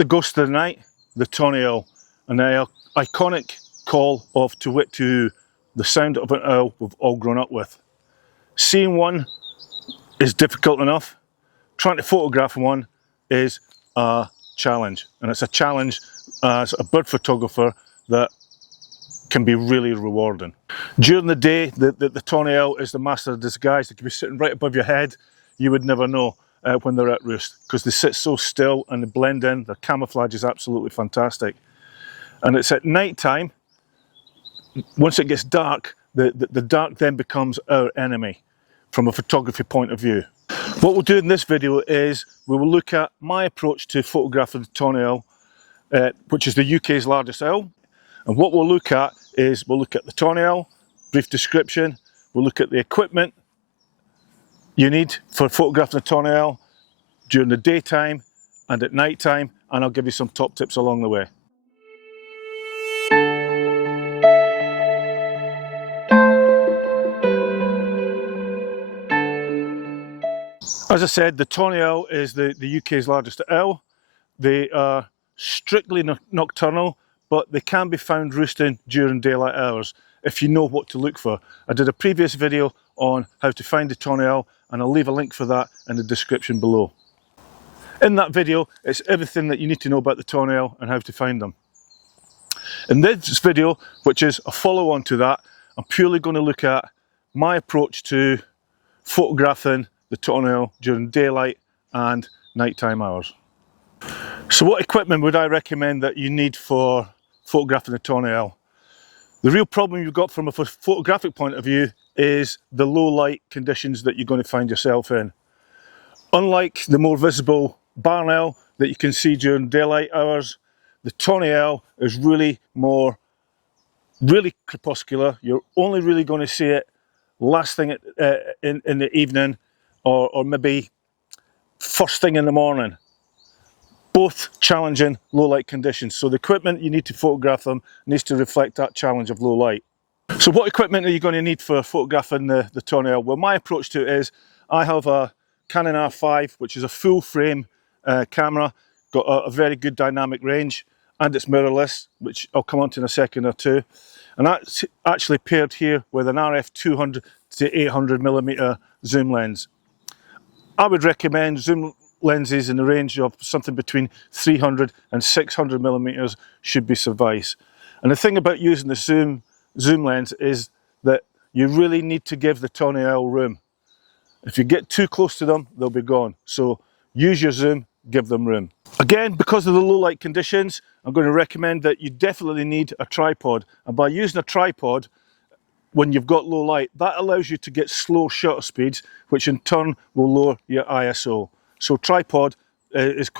the ghost of the night, the tawny owl, and the iconic call of to wit to the sound of an owl we've all grown up with. Seeing one is difficult enough. Trying to photograph one is a challenge, and it's a challenge as a bird photographer that can be really rewarding. During the day, the tawny owl is the master of disguise. They can be sitting right above your head. You would never know when they're at roost, because they sit so still and they blend in. Their camouflage is absolutely fantastic. And it's at night time, once it gets dark, the dark then becomes our enemy from a photography point of view. What we'll do in this video is we will look at my approach to photographing the tawny owl, which is the UK's largest owl. And what we'll look at is we'll look at the tawny owl, brief description, we'll look at the equipment you need for photographing the tawny owl during the daytime and at night time, and I'll give you some top tips along the way. As I said, the tawny owl is the UK's largest owl. They are strictly nocturnal, but they can be found roosting during daylight hours if you know what to look for. I did a previous video on how to find the tawny owl, and I'll leave a link for that in the description below. In that video, it's everything that you need to know about the tawny owl and how to find them. In this video, which is a follow-on to that, I'm purely going to look at my approach to photographing the tawny owl during daylight and nighttime hours. So what equipment would I recommend that you need for photographing the tawny owl? The real problem you've got from a photographic point of view is the low light conditions that you're going to find yourself in. Unlike the more visible barn owl that you can see during daylight hours, the tawny owl is really crepuscular. You're only really going to see it last thing in the evening, or maybe first thing in the morning. Both challenging low light conditions, so the equipment you need to photograph them needs to reflect that challenge of low light. So what equipment are you going to need for photographing the tawny owl? Well, my approach to it is I have a Canon R5, which is a full frame camera, got a very good dynamic range, and it's mirrorless, which I'll come on to in a second or two. And that's actually paired here with an RF 200 to 800mm zoom lens. I would recommend zoom lenses in the range of something between 300 and 600mm should be suffice. And the thing about using the zoom lens is that you really need to give the tawny owl room. If you get too close to them, they'll be gone. So use your zoom, give them room. Again, because of the low light conditions, I'm going to recommend that you definitely need a tripod. And by using a tripod, when you've got low light, that allows you to get slow shutter speeds, which in turn will lower your ISO. So tripod is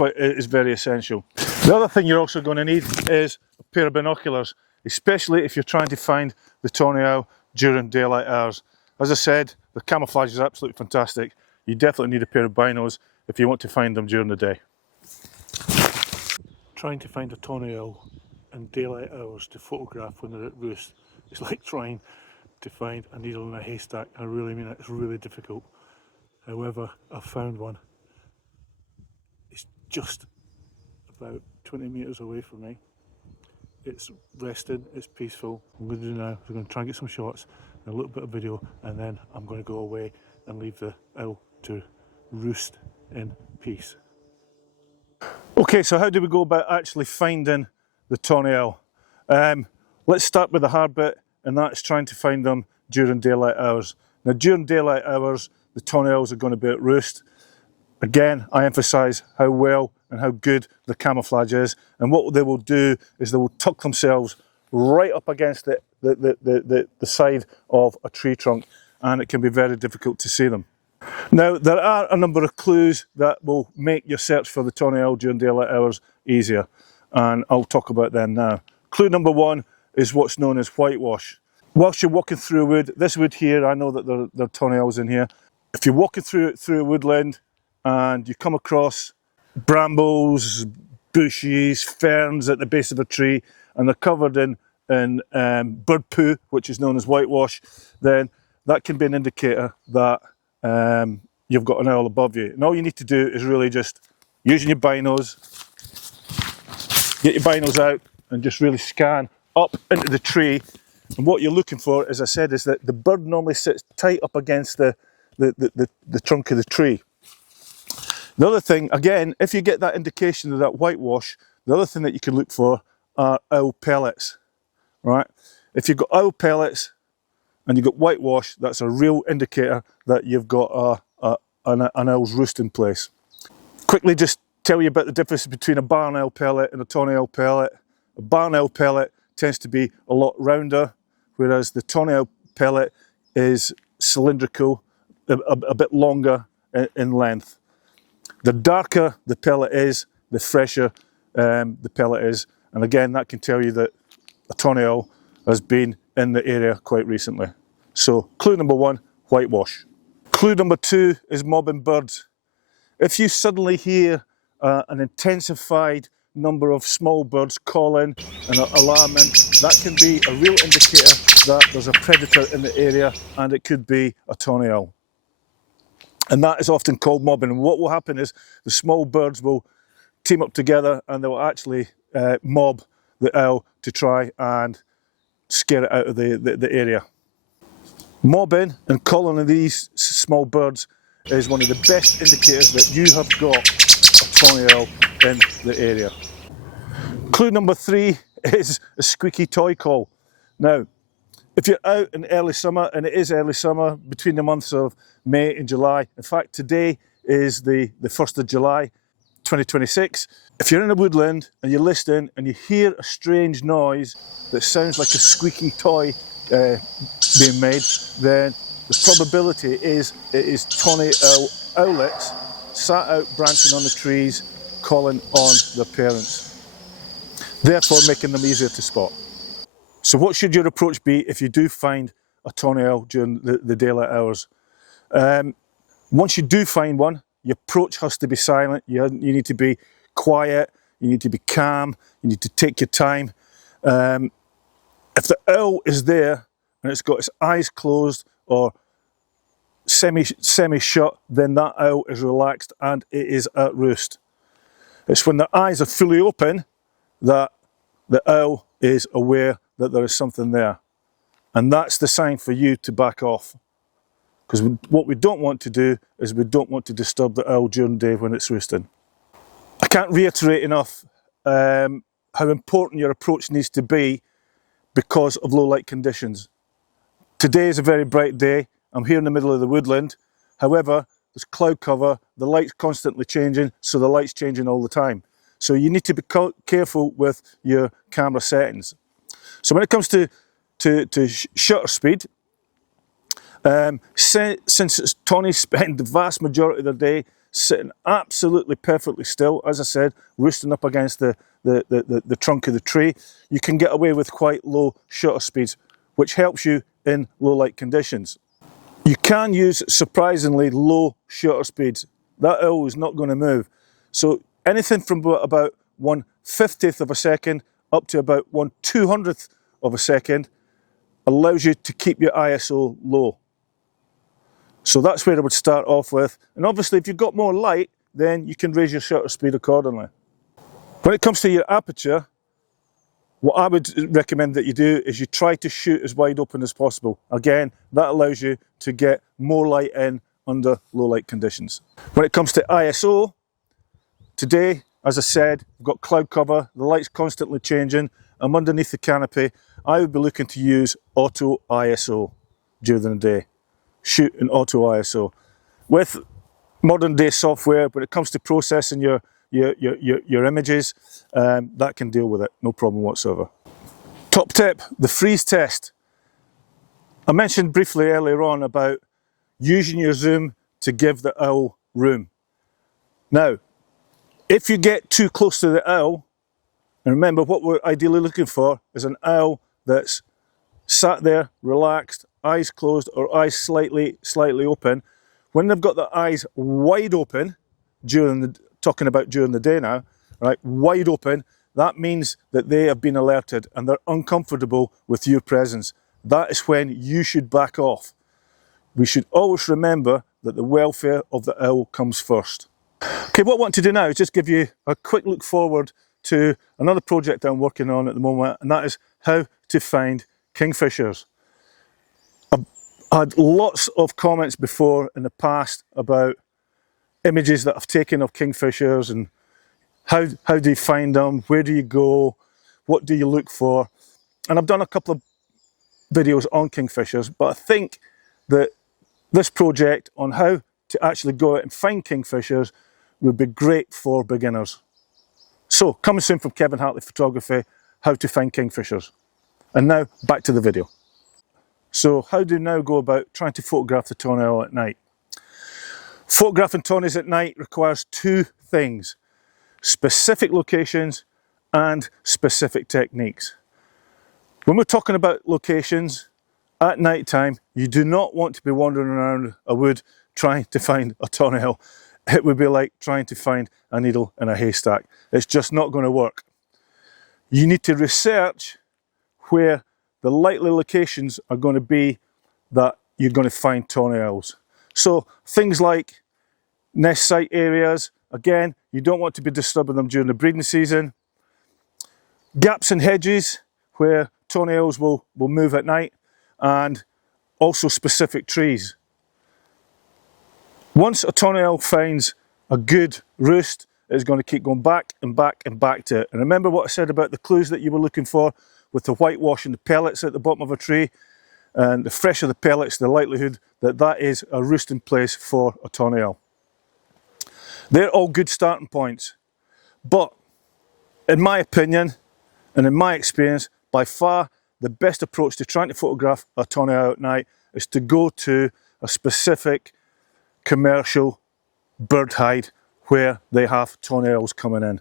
very essential. The other thing you're also going to need is a pair of binoculars, especially if you're trying to find the tawny owl during daylight hours. As I said, the camouflage is absolutely fantastic. You definitely need a pair of binos if you want to find them during the day. Trying to find a tawny owl in daylight hours to photograph when they're at roost is like trying to find a needle in a haystack. I really mean it, it's really difficult. However, I've found one. It's just about 20 metres away from me. It's rested, it's peaceful. What I'm going to do now is I'm going to try and get some shots and a little bit of video, and then I'm going to go away and leave the owl to roost in peace. Okay, so how do we go about actually finding the tawny owl? Let's start with the hard bit, and that's trying to find them during daylight hours. Now during daylight hours, the tawny owls are going to be at roost. Again, I emphasise how well and how good the camouflage is, and what they will do is they will tuck themselves right up against the side of a tree trunk, and it can be very difficult to see them. Now, there are a number of clues that will make your search for the tawny owl during daylight hours easier, and I'll talk about them now. Clue number one is what's known as whitewash. Whilst you're walking through a wood, this wood here, I know that there are tawny owls in here. If you're walking through a woodland and you come across brambles, bushes, ferns at the base of a tree, and they're covered in bird poo, which is known as whitewash, then that can be an indicator that you've got an owl above you. And all you need to do is really just, using your binos, get your binos out and just really scan up into the tree. And what you're looking for, as I said, is that the bird normally sits tight up against the trunk of the tree. The other thing, again, if you get that indication of that whitewash, the other thing that you can look for are owl pellets, right? If you've got owl pellets and you've got whitewash, that's a real indicator that you've got an owl's roost in place. Quickly just tell you about the difference between a barn owl pellet and a tawny owl pellet. A barn owl pellet tends to be a lot rounder, whereas the tawny owl pellet is cylindrical, a bit longer in length. The darker the pellet is, the fresher the pellet is. And again, that can tell you that a tawny owl has been in the area quite recently. So clue number one, whitewash. Clue number two is mobbing birds. If you suddenly hear an intensified number of small birds calling and alarming, that can be a real indicator that there's a predator in the area, and it could be a tawny owl. And that is often called mobbing. And what will happen is the small birds will team up together and they'll actually mob the owl to try and scare it out of the area. Mobbing and calling of these small birds is one of the best indicators that you have got a tawny owl in the area. Clue number three is a squeaky toy call. Now, if you're out in early summer, and it is early summer, between the months of May and July, in fact today is the 1st of July 2026, if you're in a woodland and you're listening and you hear a strange noise that sounds like a squeaky toy being made, then the probability is it is tawny owlets sat out branching on the trees calling on their parents, therefore making them easier to spot. So what should your approach be if you do find a tawny owl during the daylight hours? Once you do find one, your approach has to be silent. You need to be quiet, you need to be calm, you need to take your time. If the owl is there and it's got its eyes closed or semi-shut, then that owl is relaxed and it is at roost. It's when the eyes are fully open that the owl is aware that there is something there. And that's the sign for you to back off. Because what we don't want to do is we don't want to disturb the owl during the day when it's roosting. I can't reiterate enough how important your approach needs to be because of low light conditions. Today is a very bright day. I'm here in the middle of the woodland. However, there's cloud cover, the light's constantly changing, so the light's changing all the time. So you need to be careful with your camera settings. So when it comes to shutter speed, since tawnies spend the vast majority of their day sitting absolutely perfectly still, as I said, roosting up against the trunk of the tree, you can get away with quite low shutter speeds, which helps you in low light conditions. You can use surprisingly low shutter speeds. That owl is not going to move. So anything from about 1/50th of a second up to about 1/200th of a second allows you to keep your ISO low. So that's where I would start off with. And obviously if you've got more light, then you can raise your shutter speed accordingly. When it comes to your aperture, what I would recommend that you do is you try to shoot as wide open as possible. Again, that allows you to get more light in under low light conditions. When it comes to ISO, today, as I said, we've got cloud cover, the light's constantly changing. I'm underneath the canopy. I would be looking to use auto ISO during the day. Shoot in auto ISO. With modern day software, when it comes to processing your images, that can deal with it, no problem whatsoever. Top tip, the freeze test. I mentioned briefly earlier on about using your zoom to give the owl room. Now, if you get too close to the owl, and remember what we're ideally looking for is an owl that's sat there, relaxed, eyes closed or eyes slightly open. When they've got their eyes wide open, talking about during the day now, right, wide open, that means that they have been alerted and they're uncomfortable with your presence. That is when you should back off. We should always remember that the welfare of the owl comes first. Okay, what I want to do now is just give you a quick look forward to another project I'm working on at the moment, and that is how to find kingfishers. I've had lots of comments before in the past about images that I've taken of kingfishers and how do you find them, where do you go, what do you look for. And I've done a couple of videos on kingfishers, but I think that this project on how to actually go out and find kingfishers would be great for beginners. So, coming soon from Kevin Hatley Photography, how to find kingfishers. And now, back to the video. So, how do you now go about trying to photograph the tawny owl at night? Photographing tawnies at night requires two things: specific locations and specific techniques. When we're talking about locations, at night time, you do not want to be wandering around a wood trying to find a tawny owl. It would be like trying to find a needle in a haystack. It's just not going to work. You need to research where the likely locations are going to be that you're going to find tawny owls. So things like nest site areas, again, you don't want to be disturbing them during the breeding season. Gaps in hedges where tawny owls will move at night, and also specific trees. Once a tawny owl finds a good roost, it's going to keep going back and back and back to it. And remember what I said about the clues that you were looking for with the whitewash and the pellets at the bottom of a tree? And the fresher the pellets, the likelihood that that is a roosting place for a tawny owl. They're all good starting points. But in my opinion, and in my experience, by far the best approach to trying to photograph a tawny owl at night is to go to a specific commercial bird hide where they have tawny owls coming in.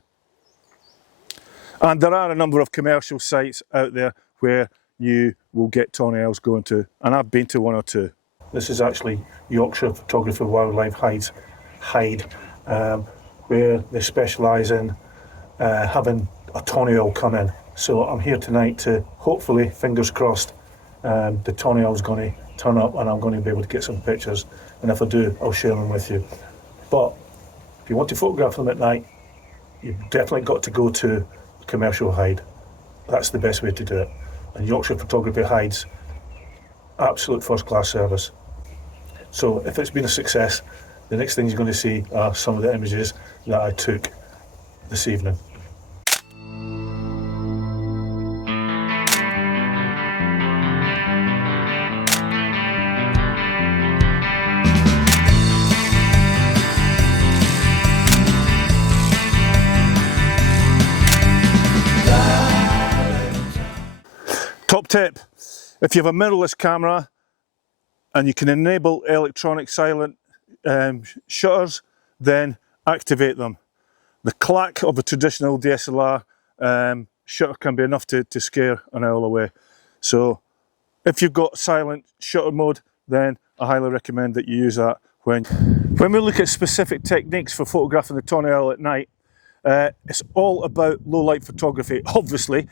And there are a number of commercial sites out there where you will get tawny owls going to, and I've been to one or two. This is actually Yorkshire Photography Wildlife Hide, where they specialise in having a tawny owl come in. So I'm here tonight to hopefully, fingers crossed, the tawny owl's going to turn up and I'm going to be able to get some pictures. And if I do, I'll share them with you. But if you want to photograph them at night, you've definitely got to go to a commercial hide. That's the best way to do it. And Yorkshire Photography Hides, absolute first class service. So if it's been a success, the next thing you're going to see are some of the images that I took this evening. Top tip, if you have a mirrorless camera and you can enable electronic silent shutters, then activate them. The clack of a traditional DSLR shutter can be enough to scare an owl away. So if you've got silent shutter mode, then I highly recommend that you use that. When we look at specific techniques for photographing the tawny owl at night, it's all about low light photography, obviously.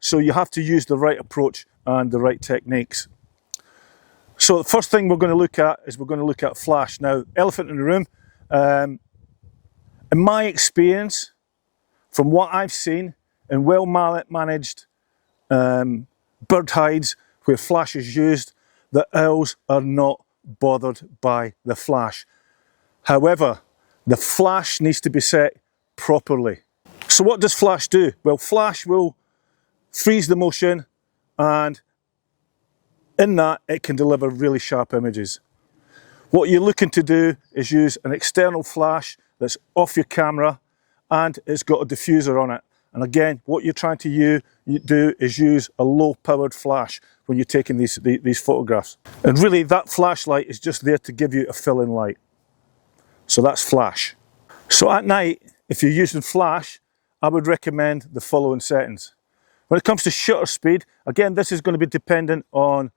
So you have to use the right approach and the right techniques. So the first thing we're going to look at is we're going to look at flash. Now, elephant in the room, in my experience, from what I've seen in well-managed bird hides where flash is used, the owls are not bothered by the flash. However, the flash needs to be set properly. So what does flash do? Well, flash will freeze the motion, and in that it can deliver really sharp images. What you're looking to do is use an external flash that's off your camera and it's got a diffuser on it. And again, what you're trying to do is use a low powered flash when you're taking these photographs. And really that flashlight is just there to give you a fill-in light. So that's flash. So at night, if you're using flash, I would recommend the following settings. When it comes to shutter speed, again, this is going to be dependent on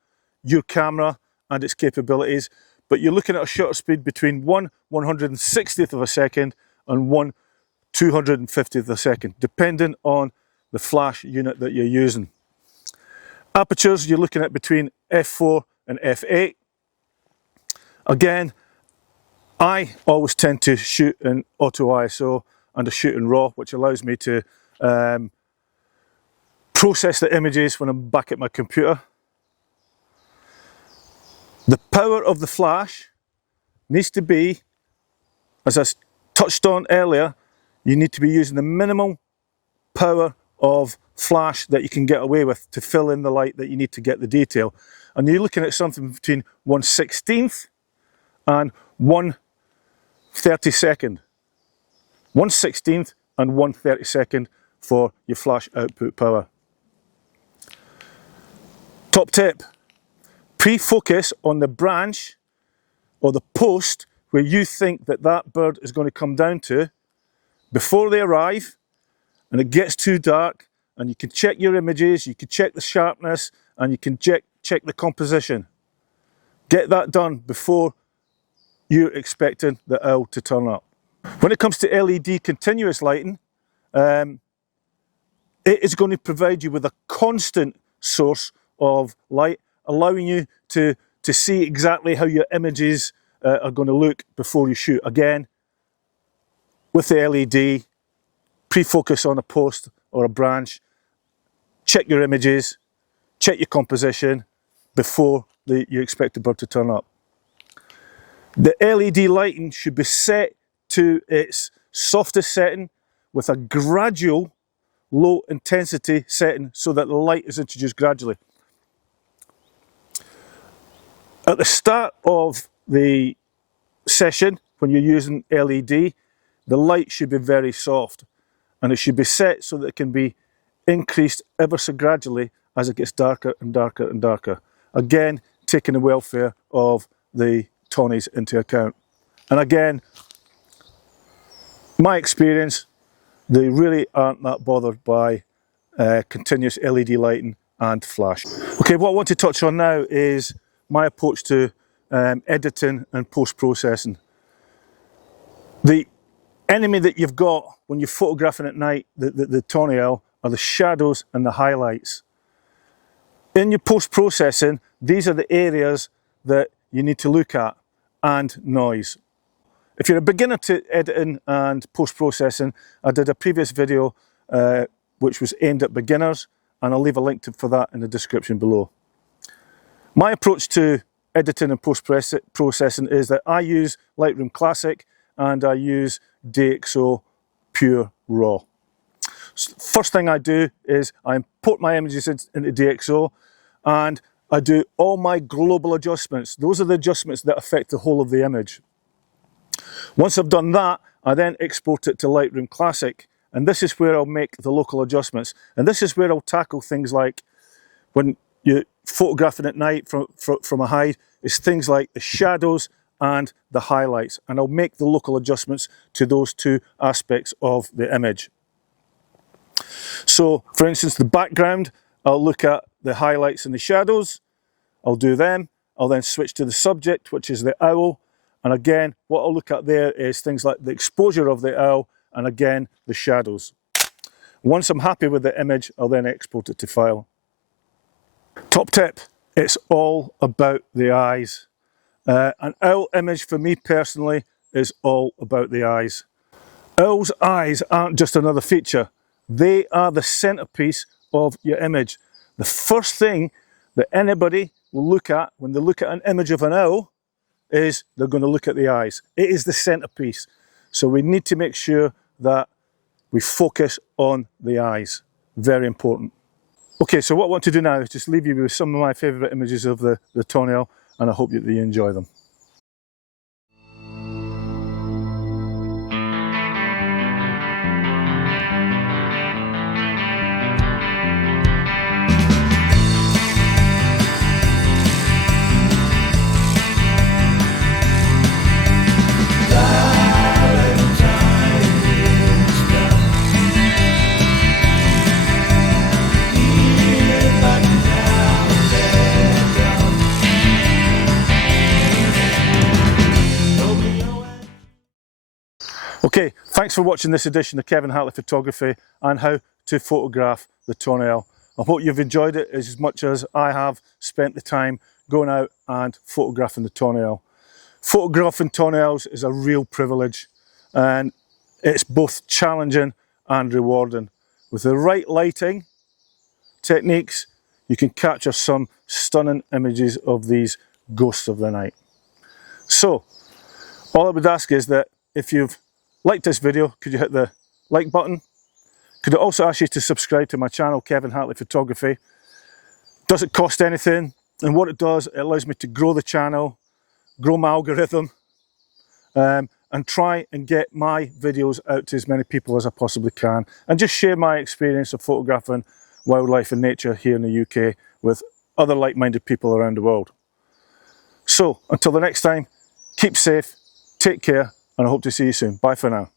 your camera and its capabilities, but you're looking at a shutter speed between 1/160th of a second and 1/250th of a second, depending on the flash unit that you're using. Apertures, you're looking at between f4 and f8. Again, I always tend to shoot in auto ISO and a shoot in RAW, which allows me to process the images when I'm back at my computer. The power of the flash needs to be, as I touched on earlier, you need to be using the minimum power of flash that you can get away with to fill in the light that you need to get the detail. And you're looking at something between 1/16th and 1/32nd. 1/16th and 1/32nd for your flash output power. Top tip, pre-focus on the branch or the post where you think that that bird is going to come down to before they arrive and it gets too dark, and you can check your images, you can check the sharpness, and you can check the composition. Get that done before you're expecting the owl to turn up. When it comes to LED continuous lighting, it is going to provide you with a constant source of light, allowing you to see exactly how your images are going to look before you shoot. Again, with the LED, pre-focus on a post or a branch, check your images, check your composition before you expect the bird to turn up. The LED lighting should be set to its softest setting with a gradual low intensity setting so that the light is introduced gradually. At the start of the session, when you're using LED, the light should be very soft, and it should be set so that it can be increased ever so gradually as it gets darker and darker and darker. Again, taking the welfare of the tawnies into account. And again, my experience, they really aren't that bothered by continuous LED lighting and flash. Okay, what I want to touch on now is my approach to editing and post-processing. The enemy that you've got when you're photographing at night, the tawny owl, are the shadows and the highlights. In your post-processing, these are the areas that you need to look at, and noise. If you're a beginner to editing and post-processing, I did a previous video which was aimed at beginners, and I'll leave a link for that in the description below. My approach to editing and post-processing is that I use Lightroom Classic and I use DxO Pure Raw. First thing I do is I import my images into DxO, and I do all my global adjustments. Those are the adjustments that affect the whole of the image. Once I've done that, I then export it to Lightroom Classic, and this is where I'll make the local adjustments. And this is where I'll tackle things like, when you're photographing at night from a hide, is things like the shadows and the highlights, and I'll make the local adjustments to those two aspects of the image. So, for instance, the background, I'll look at the highlights and the shadows, I'll do them, I'll then switch to the subject, which is the owl, and again, what I'll look at there is things like the exposure of the owl, and again, the shadows. Once I'm happy with the image, I'll then export it to file. Top tip, it's all about the eyes. An owl image for me personally is all about the eyes. Owl's eyes aren't just another feature, they are the centerpiece of your image. The first thing that anybody will look at when they look at an image of an owl is they're going to look at the eyes. It is the centerpiece. So we need to make sure that we focus on the eyes. Very important. Okay, so what I want to do now is just leave you with some of my favourite images of the tawny owl, and I hope that you enjoy them. Okay, thanks for watching this edition of Kevin Hatley Photography and how to photograph the tawny owl. I hope you've enjoyed it as much as I have spent the time going out and photographing the tawny owl. Photographing tawny owls is a real privilege, and it's both challenging and rewarding. with the right lighting techniques, you can capture some stunning images of these ghosts of the night. So, all I would ask is that if you've liked this video, could you hit the like button? Could I also ask you to subscribe to my channel, Kevin Hatley Photography. Doesn't cost anything, and what it does, it allows me to grow the channel, grow my algorithm, and try and get my videos out to as many people as I possibly can, and just share my experience of photographing wildlife and nature here in the UK with other like-minded people around the world. So, until the next time, keep safe, take care, and I hope to see you soon. Bye for now.